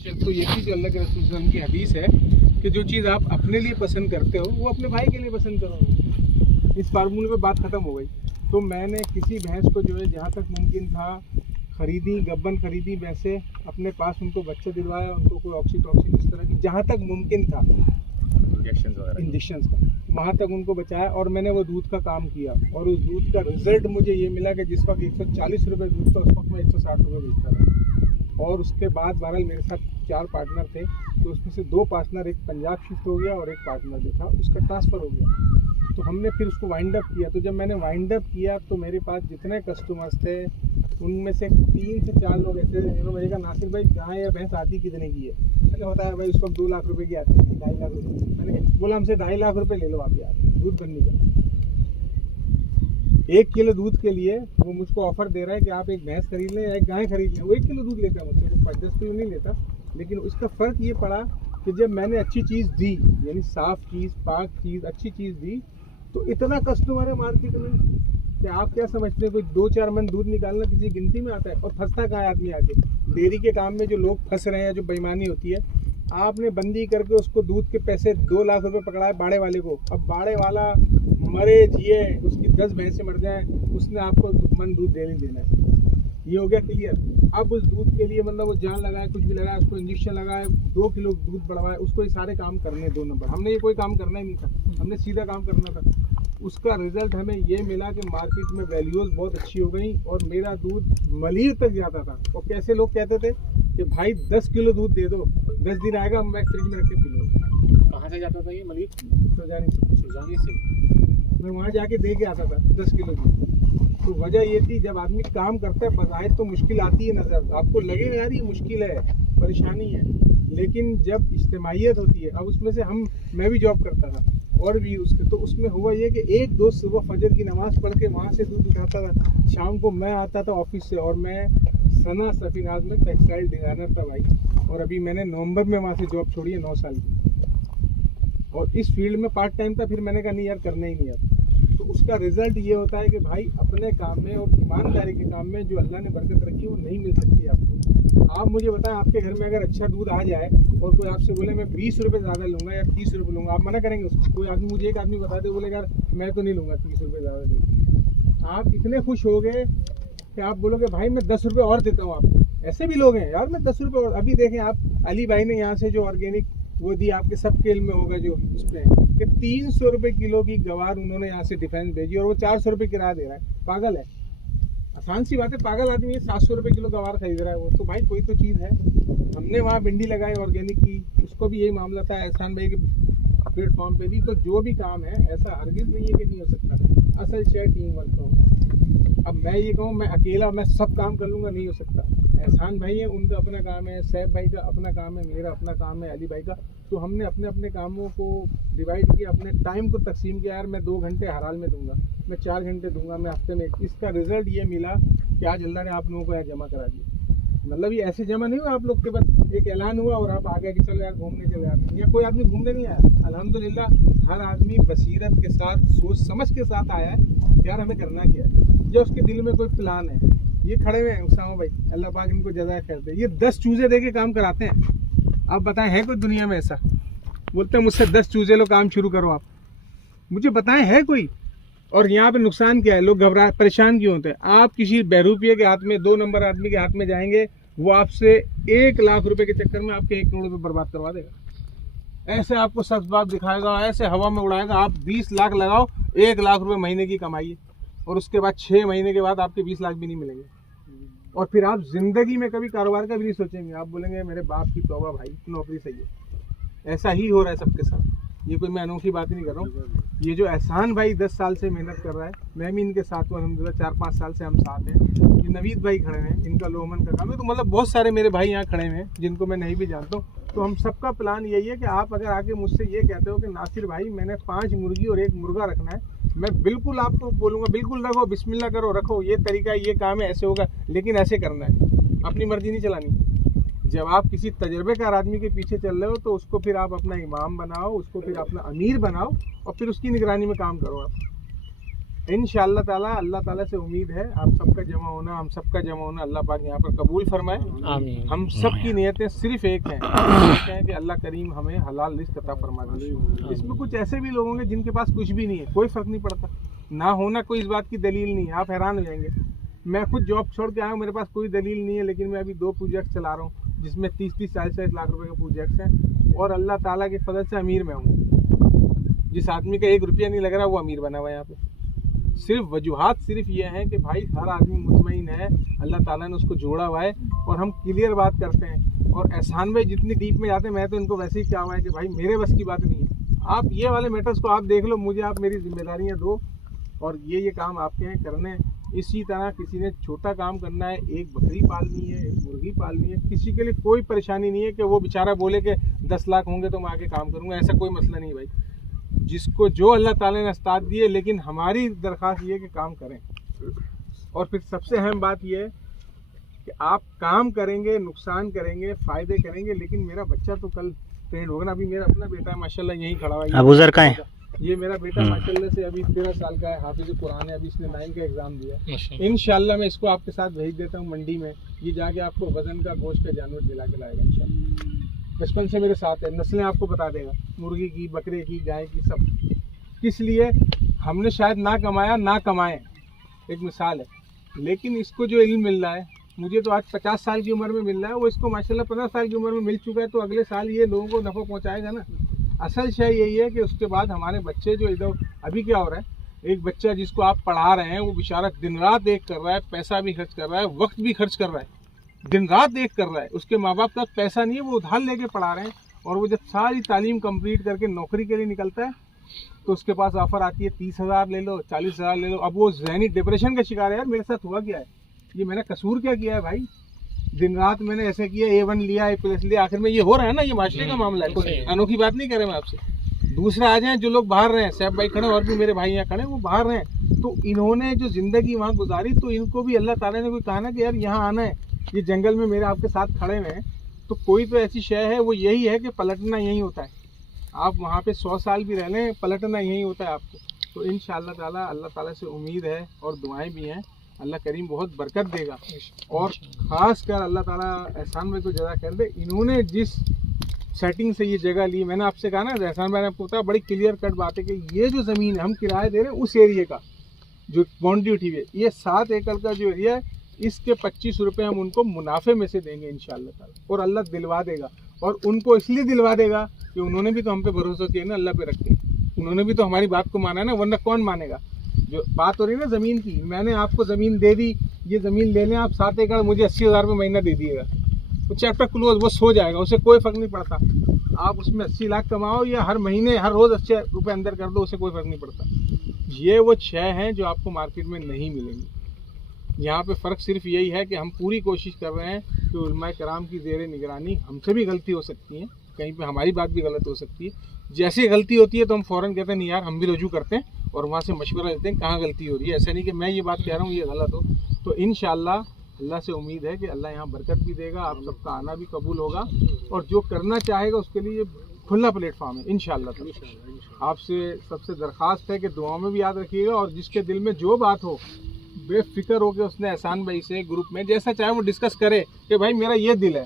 तो ये चीज़ अल्लाह के रसूल सल्लल्लाहु अलैहि वसल्लम की हदीस है कि जो चीज़ आप अपने लिए पसंद करते हो वो अपने भाई के लिए पसंद करो। इस फार्मूले पे बात ख़त्म हो गई। तो मैंने किसी भैंस को जो है जहाँ तक मुमकिन था खरीदी, गब्बन खरीदी भैंसे, अपने पास उनको बच्चा दिलवाया, उनको कोई ऑक्सीटॉक्सिन इस तरह की जहाँ तक मुमकिन था इंजेक्शन का वहाँ तक उनको बचाया और मैंने वो दूध का काम किया और उस दूध का रिजल्ट मुझे ये मिला कि जिस वक्त 140 रुपये दूध था उस वक्त मैं 160 रुपये बेचता था। और उसके बाद बहरहाल मेरे साथ 4 पार्टनर थे, तो उसमें से 2 पार्टनर, एक पंजाब शिफ्ट हो गया और एक पार्टनर जो था उसका ट्रांसफ़र हो गया। तो हमने फिर उसको वाइंड अप किया। तो जब मैंने वाइंड अप किया तो मेरे पास जितने कस्टमर्स थे उनमें से 3 से 4 लोग ऐसे थे जिन्होंने कहा नासिर भाई गाय या भैंस आती कितने की है? मैंने बताया भाई उस वक्त 2 लाख रुपए की आती थी, 2.5 लाख रुपये। मैंने बोला हमसे 2.5 लाख रुपए ले लो आप यार दूध करने का। 1 किलो दूध के लिए वो मुझको ऑफर दे रहा है कि आप एक भैंस खरीद लें या एक गाय खरीद लें। वो 1 किलो दूध लेता है मुझसे, 5-10 किलो नहीं लेता। लेकिन उसका फ़र्क ये पड़ा कि जब मैंने अच्छी चीज़ दी, यानी साफ़ चीज़, पाक चीज़, अच्छी चीज़ दी, तो इतना कस्टमर है मार्केट में कि आप क्या समझते हैं कोई 2-4 मन दूध निकालना किसी गिनती में आता है? और फंसता कहाँ है आदमी आके? डेयरी के काम में जो लोग फंस रहे हैं, जो बेईमानी होती है, आपने बंदी करके उसको दूध के पैसे 2 लाख रुपए पकड़ाए बाड़े वाले को। अब बाड़े वाला मरे जिए, उसकी 10 भैंसें मर जाएं, उसने आपको मन दूध देने देना है। ये हो गया क्लियर। अब उस दूध के लिए मतलब वो जान लगाए, कुछ भी लगाए, उसको इंजेक्शन लगाए, 2 किलो दूध बढ़वाए, उसको ये सारे काम करने 2 नंबर। हमने ये कोई काम करना ही नहीं था, हमने सीधा काम करना था। उसका रिजल्ट हमें ये मिला कि मार्केट में वैल्यूज़ बहुत अच्छी हो गई और मेरा दूध मलीर तक जाता था। और कैसे लोग कहते थे कि भाई 10 किलो दूध दे दो, 10 दिन आएगा, मैं फ्रिज में रख के पी लूँगा। कहाँ से जाता था ये मलिक? सुजानी से मैं वहाँ जाके दे के आता था 10 किलो दूध। तो वजह ये थी जब आदमी काम करता है बज़ाहिर तो मुश्किल आती है नज़र, आपको लगेगा यार ये मुश्किल है, परेशानी है, लेकिन जब इज्तिमाइयत होती है, अब उसमें से मैं भी जॉब करता था और भी उसके, तो उसमें हुआ ये कि एक दोस्त सुबह फजर की नमाज़ पढ़ के वहाँ से दूध उठाता था, शाम को मैं आता था ऑफिस से और मैं सना सफीनाज में टेक्सटाइल डिज़ाइनर था भाई। और अभी मैंने नवंबर में वहाँ से जॉब छोड़ी है 9 साल की, और इस फील्ड में पार्ट टाइम था। फिर मैंने कहा नहीं यार करना ही नहीं यार। तो उसका रिजल्ट ये होता है कि भाई अपने काम में और ईमानदारी के काम में जो अल्लाह ने बरकत रखी है वो नहीं मिल सकती आपको। आप मुझे बताएं, आपके घर में अगर अच्छा दूध आ जाए और कोई आपसे बोले मैं 20 रुपये ज़्यादा लूँगा या 30 रुपये लूँगा, आप मना करेंगे उसको? कोई आदमी, मुझे एक आदमी बता दे बोले यार मैं तो नहीं लूँगा 30 रुपये ज़्यादा देंगे, आप इतने खुश हो गए कि आप बोलोगे भाई मैं 10 रुपये और देता हूँ आपको। ऐसे भी लोग हैं यार, मैं 10 रुपये और। अभी देखें आप, अली भाई ने यहाँ से जो ऑर्गेनिक वो दी, आपके सब खेल में होगा जो उसमें कि 300 रुपये किलो की गवार उन्होंने यहाँ से डिफेंस भेजी और वो 400 रुपये किराया दे रहा है। पागल है, आसान सी बात है, पागल आदमी है। 700 रुपये किलो गवार खरीद रहा है वो, तो भाई कोई तो चीज़ है। हमने वहाँ भिंडी लगाई ऑर्गेनिक की, उसको भी यही मामला था एहसान भाई के प्लेटफॉर्म पे भी। तो जो भी काम है ऐसा हरगिज़ नहीं है कि नहीं हो सकता, असल शेयर टीम वर्क का हो। अब मैं ये कहूँ मैं अकेला मैं सब काम कर लूँगा, नहीं हो सकता। एहसान भाई है, उनका अपना काम है, सैफ भाई का अपना काम है, मेरा अपना काम है, अली भाई का। तो हमने अपने अपने कामों को डिवाइड किया, अपने टाइम को तकसीम किया। यार मैं 2 घंटे हर हाल में दूंगा, मैं 4 घंटे दूंगा, मैं हफ्ते में। इसका रिजल्ट ये मिला कि आज अल्लाह ने आप लोगों को यहाँ जमा करा दिया। मतलब ये ऐसे जमा नहीं हुआ आप लोग के बस एक ऐलान हुआ और आप आ गए कि चलो यार घूमने चले जाते हैं। या कोई आदमी घूमने नहीं आया, अल्हम्दुलिल्लाह हर आदमी बसीरत के साथ, सोच समझ के साथ आया है यार हमें करना क्या है। जो उसके दिल में कोई प्लान है, ये खड़े हुए हैं उसामा भाई, अल्लाह पाक इनको जज़ाए खैर दे। ये 10 चूजे दे के काम कराते हैं। आप बताएं है कोई दुनिया में ऐसा? बोलते हैं मुझसे 10 चूजे लो, काम शुरू करो। आप मुझे बताएं है कोई? और यहाँ पे नुकसान क्या है? लोग घबरा परेशान क्यों होते हैं? आप किसी बहरूपिये के हाथ में, 2 नंबर आदमी के हाथ में जाएंगे, वो आपसे 1 लाख रुपए के चक्कर में आपके 1 करोड़ रुपये बर्बाद करवा देगा। ऐसे आपको सख्त बात दिखाएगा, ऐसे हवा में उड़ाएगा। आप 20 लाख लगाओ, 1 लाख रुपए महीने की कमाइए, और उसके बाद 6 महीने के बाद आपके 20 लाख भी नहीं मिलेंगे। और फिर आप जिंदगी में कभी कारोबार का भी नहीं सोचेंगे। आप बोलेंगे मेरे बाप की तौबा भाई, नौकरी सही है। ऐसा ही हो रहा है सबके साथ। ये कोई मैं अनोखी बात नहीं कर रहा हूँ। ये जो एहसान भाई 10 साल से मेहनत कर रहा है, मैं भी इनके साथ हूँ अल्हम्दुलिल्लाह। 4-5 साल से हम साथ हैं। ये नवीद भाई खड़े हैं, इनका लोमन का काम है। तो मतलब बहुत सारे मेरे भाई यहाँ खड़े हैं जिनको मैं नहीं भी जानता हूँ। तो हम सबका प्लान यही है कि आप अगर आके मुझसे ये कहते हो कि नासिर भाई मैंने 5 मुर्गी और 1 मुर्गा रखना है, मैं बिल्कुल आपको बोलूँगा बिल्कुल रखो, बिस्मिल्लाह करो, रखो, ये तरीका है, ये काम है, ऐसे होगा, लेकिन ऐसे करना है, अपनी मर्जी नहीं चलानी। जब आप किसी तजर्बेकार आदमी के पीछे चल रहे हो तो उसको फिर आप अपना इमाम बनाओ, उसको फिर अपना अमीर बनाओ और फिर उसकी निगरानी में काम करो। आप इंशाअल्लाह ताला, अल्लाह ताला से उम्मीद है आप सबका जमा होना, हम सबका जमा होना अल्लाह पाक यहाँ पर कबूल फरमाए। आमीन। हम सब की नियतें सिर्फ एक हैं कि अल्लाह करीम हमें हलाल रिज़्क़ अता फरमा दे। इसमें कुछ ऐसे भी लोग होंगे जिनके पास कुछ भी नहीं है, कोई फ़र्क नहीं पड़ता, ना होना कोई इस बात की दलील नहीं है, आप हैरान हो जाएंगे। मैं खुद जॉब छोड़ के आया हूँ, मेरे पास कोई दलील नहीं है, लेकिन मैं अभी 2 प्रोजेक्ट चला रहा हूँ जिसमें 30-30, 40-40 लाख रुपए के प्रोजेक्ट्स हैं, और अल्लाह ताला के फजल से अमीर मैं हूँ। जिस आदमी का 1 रुपया नहीं लग रहा वो अमीर बना हुआ है यहाँ पे। सिर्फ वजूहात सिर्फ ये हैं कि भाई हर आदमी मुतमईन है, अल्लाह ताला ने उसको जोड़ा हुआ है, और हम क्लियर बात करते हैं। और एहसान भाई जितनी डीप में जाते हैं, मैं तो इनको वैसे ही क्या हुआ है कि भाई मेरे बस की बात नहीं है। आप ये वाले मैटर्स को आप देख लो, मुझे आप मेरी जिम्मेदारियाँ दो, और ये काम आपके हैं करने। इसी तरह किसी ने छोटा काम करना है, एक बकरी पालनी है, एक मुर्गी पालनी है, किसी के लिए कोई परेशानी नहीं है कि वो बेचारा बोले कि 10 लाख होंगे तो मैं आगे काम करूँगा, ऐसा कोई मसला नहीं भाई। जिसको जो अल्लाह ताला ने उस्ताद दिए, लेकिन हमारी दरख्वास्त ये है कि काम करें। और फिर सबसे अहम बात ये है कि आप काम करेंगे, नुकसान करेंगे, फ़ायदे करेंगे, लेकिन मेरा बच्चा तो कल ट्रेंड होगा ना। अभी मेरा अपना बेटा है माशाल्लाह यहीं खड़ा हुआ है। अबू ज़र का है? ये मेरा बेटा माशाल्लाह से अभी 13 साल का है, हाफिज़ कुरान है, अभी इसने 9 का एग्ज़ाम दिया। इंशाल्लाह मैं इसको आपके साथ भेज देता हूँ मंडी में, ये जाके आपको वज़न का गोश्त का जानवर दिला के लाएगा इंशाल्लाह। बचपन से मेरे साथ है, नस्लें आपको बता देगा, मुर्गी की, बकरे की, गाय की, सब। किस लिए हमने शायद ना कमाया ना कमाए, एक मिसाल है, लेकिन इसको जो इल्म मिल रहा है, मुझे तो आज 50 साल की उम्र में मिल रहा है, वो इसको माशाल्लाह 15 साल की उम्र में मिल चुका है, तो अगले साल ये लोगों को नफ़ा पहुंचाएगा ना। असल शय यही है कि उसके बाद हमारे बच्चे जो इधर अभी क्या हो रहा है, एक बच्चा जिसको आप पढ़ा रहे हैं वो बेचारा दिन रात एक कर रहा है, पैसा भी खर्च कर रहा है, वक्त भी खर्च कर रहा है, दिन रात एक कर रहा है, उसके माँ बाप का पैसा नहीं है, वो उधार लेके पढ़ा रहे हैं, और वो जब सारी तालीम कंप्लीट करके नौकरी के लिए निकलता है तो उसके पास ऑफर आती है 30,000 ले लो, 40,000 ले लो। अब वो ज़हनी डिप्रेशन का शिकार है, यार मेरे साथ हुआ क्या है, ये मैंने कसूर क्या किया है भाई, दिन रात मैंने ऐसे किया, A1 लिया, A+ लिया, आखिर में ये हो रहा है ना, ये माशरे का मामला है, कोई अनोखी बात नहीं करे मैं आपसे। दूसरा आ जाए जो लोग बाहर रहे हैं, सैफ भाई खड़े और भी मेरे भाई यहाँ खड़े, वो बाहर रहे हैं, तो इन्होंने जो ज़िंदगी वहाँ गुजारी, तो इनको भी अल्लाह ताला ने कोई कहा ना कि यार यहाँ आना है, ये जंगल में मेरे आपके साथ खड़े हुए हैं, तो कोई तो ऐसी शय है, वो यही है कि पलटना यही होता है। आप वहाँ पे 100 साल भी रह लें, पलटना यही होता है आपको। तो इंशाअल्लाह ताला, अल्लाह ताला से उम्मीद है और दुआएं भी हैं, अल्लाह करीम बहुत बरकत देगा। और ख़ास कर अल्लाह ताला एहसान भाई को जज़ा कर दे, इन्होंने जिस सेटिंग से ये जगह ली, मैंने आपसे कहा ना, एहसान भाई ने आपको बताया, बड़ी क्लियर कट बात है कि ये जो ज़मीन है हम किराए दे रहे हैं, उस एरिए का जो बाउंड्री उठी हुई है, ये 7 एकड़ का जो एरिया है, इसके 25 रुपये हम उनको मुनाफे में से देंगे इंशाअल्लाह ताला, और अल्लाह दिलवा देगा। और उनको इसलिए दिलवा देगा कि उन्होंने भी तो हम पे भरोसा किया ना, अल्लाह पे रख के, उन्होंने भी तो हमारी बात को माना है ना, वरना कौन मानेगा। जो बात हो रही है ना ज़मीन की, मैंने आपको ज़मीन दे दी, ये ज़मीन ले लें आप 7 एकड़, मुझे 80,000 रुपये महीना दे दिएगा, तो चैप्टर क्लोज, बस हो जाएगा, उसे कोई फ़र्क नहीं पड़ता। आप उसमें 80 लाख कमाओ या हर महीने हर रोज़ अच्छे रुपये अंदर कर दो, उसे कोई फ़र्क नहीं पड़ता। ये वो 6 हैं जो आपको मार्केट में नहीं मिलेंगी। यहाँ पे फ़र्क सिर्फ यही है कि हम पूरी कोशिश कर रहे हैं कि उलमाए कराम की ज़ेर निगरानी, हमसे भी गलती हो सकती है, कहीं पे हमारी बात भी गलत हो सकती है, जैसी गलती होती है तो हम फ़ौरन कहते हैं नहीं यार, हम भी रजू करते हैं और वहाँ से मशवरा लेते हैं कहाँ गलती हो रही है। ऐसा नहीं कि मैं ये बात कह रहा हूँ ये गलत हो। तो इंशाअल्लाह अल्लाह से उम्मीद है कि अल्लाह यहाँ बरकत भी देगा, आप सबका आना भी कबूल होगा, और जो करना चाहेगा उसके लिए खुला प्लेटफॉर्म है इंशाअल्लाह। आपसे सबसे दरख्वास्त है कि दुआओं में भी याद रखिएगा, और जिसके दिल में जो बात हो बेफिक्र होकर उसने एहसान भाई से ग्रुप में जैसा चाहे वो डिस्कस करे कि भाई मेरा ये दिल है,